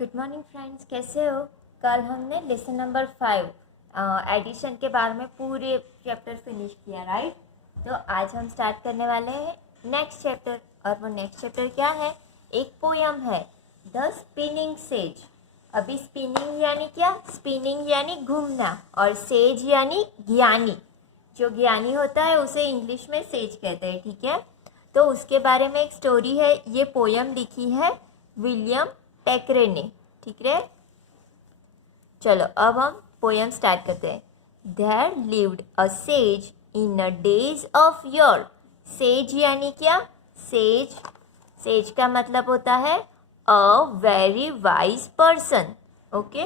Good morning friends, कैसे हो। कल हमने लेसन नंबर 5 एडिशन के बारे में पूरे चैप्टर फिनिश किया, राइट। तो आज हम स्टार्ट करने वाले हैं नेक्स्ट चैप्टर। और वो नेक्स्ट चैप्टर क्या है? एक पोयम है, द स्पिनिंग सेज। अभी स्पिनिंग यानी क्या? स्पिनिंग यानी घूमना, और सेज यानी ज्ञानी। जो ज्ञानी होता है उसे इंग्लिश में सेज कहते हैं, ठीक है। तो उसके बारे में एक स्टोरी है। ये पोयम लिखी है विलियम टेकरे ने, ठीक है। चलो अब हम पोयम स्टार्ट करते हैं। There lived a sage in a days of yore. Sage यानी क्या? सेज का मतलब होता है a very wise person, okay.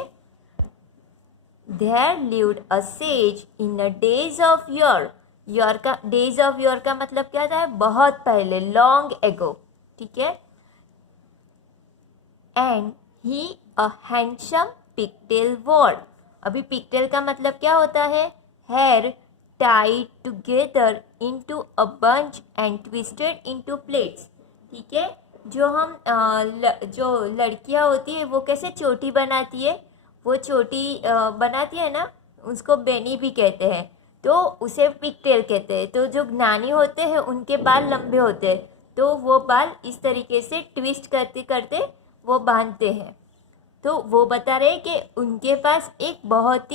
There lived a sage in a days of yore. Days of yore का मतलब क्या था? बहुत पहले, लॉन्ग एगो, ठीक है। And he a handsome pigtail wore. अभी पिगटेल का मतलब क्या होता है? Hair tied together into a bunch and twisted into plaits, ठीक है। जो हम जो लड़कियां होती है वो कैसे चोटी बनाती है, वो चोटी बनाती है ना, उसको बेनी भी कहते हैं, तो उसे पिगटेल कहते हैं। तो जो ज्ञानी होते हैं उनके बाल लंबे होते हैं, तो वो बाल इस तरीके से ट्विस्ट करते करते वो बांधते हैं। तो वो बता रहे कि उनके पास एक बहुत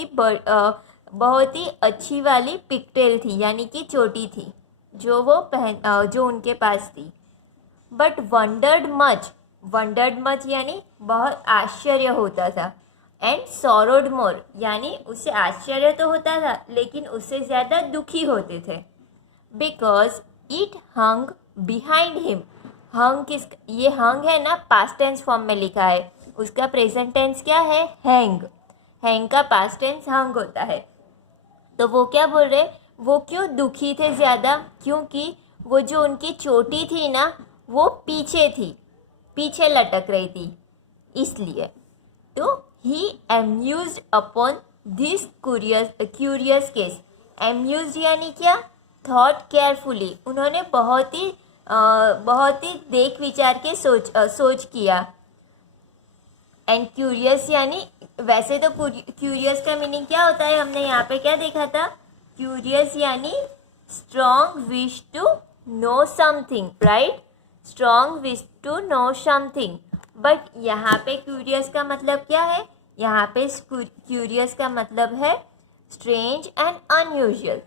ही अच्छी वाली पिगटेल थी, यानी कि चोटी थी, जो जो उनके पास थी। बट वंडर्ड मच यानी बहुत आश्चर्य होता था। एंड सॉरोड मोर यानी उसे आश्चर्य तो होता था लेकिन उससे ज़्यादा दुखी होते थे। Because it hung behind him. ये हंग है ना, पास्ट टेंस फॉर्म में लिखा है। उसका प्रेजेंट टेंस क्या है? हैंग का पास्ट टेंस हंग होता है। तो वो क्या बोल रहे? वो क्यों दुखी थे ज़्यादा? क्योंकि वो जो उनकी चोटी थी ना, वो पीछे लटक रही थी, इसलिए। तो ही amused upon this curious case. Amused यानी क्या? Thought carefully. उन्होंने बहुत ही देख विचार के सोच किया। एंड क्यूरियस यानी, वैसे तो क्यूरियस का मीनिंग क्या होता है, हमने यहाँ पे क्या देखा था? क्यूरियस यानी strong wish to know something, right. Strong wish to know something. But यहाँ पे क्यूरियस का मतलब क्या है? यहाँ पे क्यूरियस का मतलब है स्ट्रेंज एंड अनयूजुअल।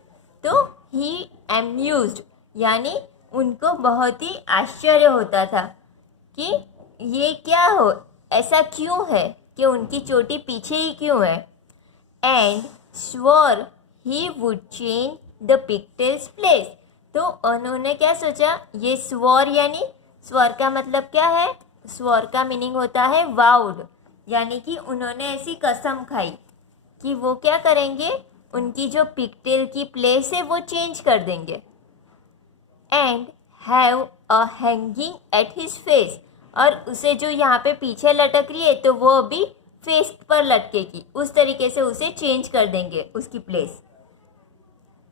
तो ही एम्यूज्ड यानी उनको बहुत ही आश्चर्य होता था कि ये क्या हो, ऐसा क्यों है कि उनकी चोटी पीछे ही क्यों है। And swore he would change the pigtail's place. तो उन्होंने क्या सोचा? ये स्वोर यानी, स्वर का मतलब क्या है? स्वर का मीनिंग होता है वाउड, यानी कि उन्होंने ऐसी कसम खाई कि वो क्या करेंगे, उनकी जो पिगटेल की प्लेस है वो चेंज कर देंगे। And have a hanging at his face. और उसे जो यहाँ पे पीछे लटक रही है, तो वो अभी फेस पर लटकेगी, उस तरीके से उसे चेंज कर देंगे उसकी place.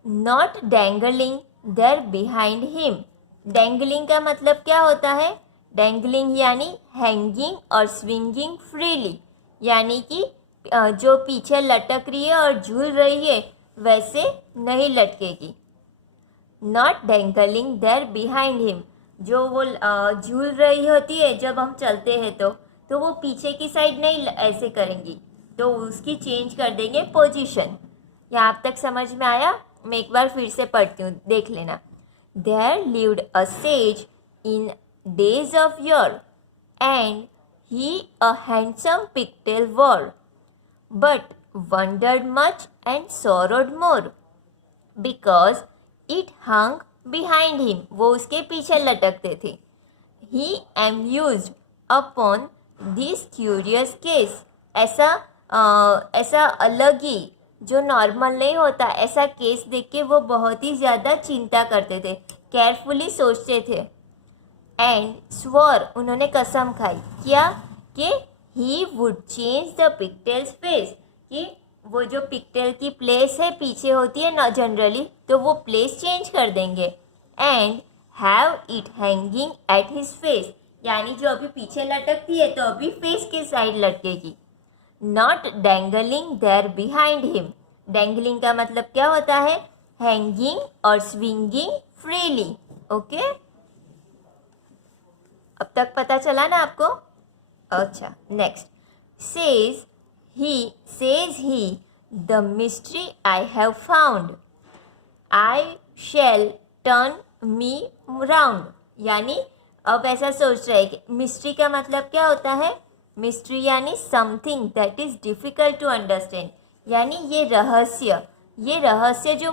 Not dangling there behind him. Dangling का मतलब क्या होता है? डैंगलिंग यानी हैंगिंग और स्विंगिंग फ्रीली, यानी कि जो पीछे लटक रही है और झूल रही है वैसे नहीं लटकेगी। Not dangling there behind him. जो वो झूल रही होती है जब हम चलते हैं तो वो पीछे की साइड नहीं ऐसे करेंगी, तो उसकी चेंज कर देंगे पोजीशन। यहाँ तक समझ में आया? मैं एक बार फिर से पढ़ती हूँ, देख लेना। There lived a sage in days of yore and he a handsome pigtail wore, but wondered much and sorrowed more because it hung behind him. वो उसके पीछे लटकते थे। He amused upon this curious case. ऐसा अलग ही, जो normal नहीं होता, ऐसा केस देख के वो बहुत ही ज़्यादा चिंता करते थे, केयरफुली सोचते थे। एंड स्वर उन्होंने कसम खाई, क्या? कि he would change the pigtail's face, कि वो जो पिगटेल की प्लेस है पीछे होती है ना जनरली, तो वो प्लेस चेंज कर देंगे। And have it hanging at his face, यानी जो अभी पीछे लटकती है तो अभी फेस के साइड लटकेगी. Not dangling there behind him. Dangling का मतलब क्या होता है? हैंगिंग और स्विंगिंग फ्रीली. ओके, अब तक पता चला ना आपको? अच्छा, next. Sage he the mystery I have found I shall turn me round. यानी अब ऐसा सोच रहे हैं कि मिस्ट्री का मतलब क्या होता है? मिस्ट्री यानी something that is difficult to understand. यानी ये रहस्य जो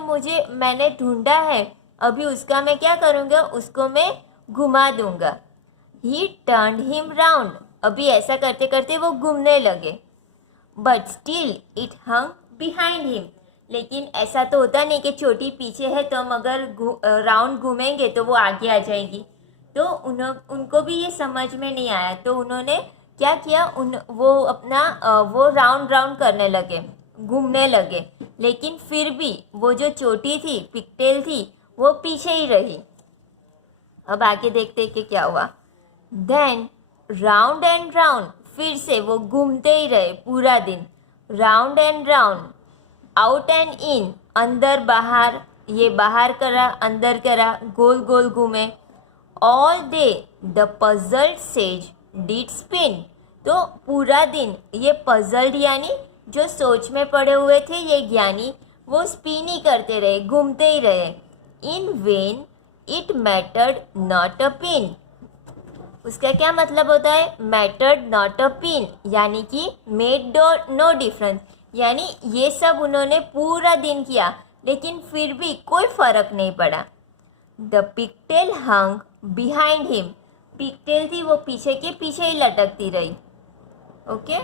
मैंने ढूंढा है, अभी उसका मैं क्या करूँगा? उसको मैं घुमा दूंगा. ही टर्न हिम राउंड. अभी ऐसा करते करते वो घूमने लगे. But still it hung behind him. लेकिन ऐसा तो होता नहीं कि चोटी पीछे है तो हम अगर राउंड घूमेंगे तो वो आगे आ जाएगी. तो उनको भी ये समझ में नहीं आया, तो उन्होंने क्या किया? वो राउंड राउंड करने लगे, घूमने लगे. लेकिन फिर भी वो जो चोटी थी, पिगटेल थी, वो पीछे ही रही. अब आगे देखते कि क्या हुआ. Then round and round. फिर से वो घूमते ही रहे पूरा दिन. Round and round, out and in, अंदर बाहर, ये बाहर करा अंदर करा, गोल गोल घूमे. All day the puzzled says did spin. तो पूरा दिन ये पजल्ड यानी जो सोच में पड़े हुए थे ये ज्ञानी, वो स्पिन ही करते रहे, घूमते ही रहे. In when it mattered not a pin. उसका क्या मतलब होता है? मैटर्ड नॉट अ पिन, यानी कि मेड नो डिफरेंस. यानी ये सब उन्होंने पूरा दिन किया लेकिन फिर भी कोई फर्क नहीं पड़ा. The pigtail hung behind him. Pigtail थी वो पीछे के पीछे ही लटकती रही. ओके.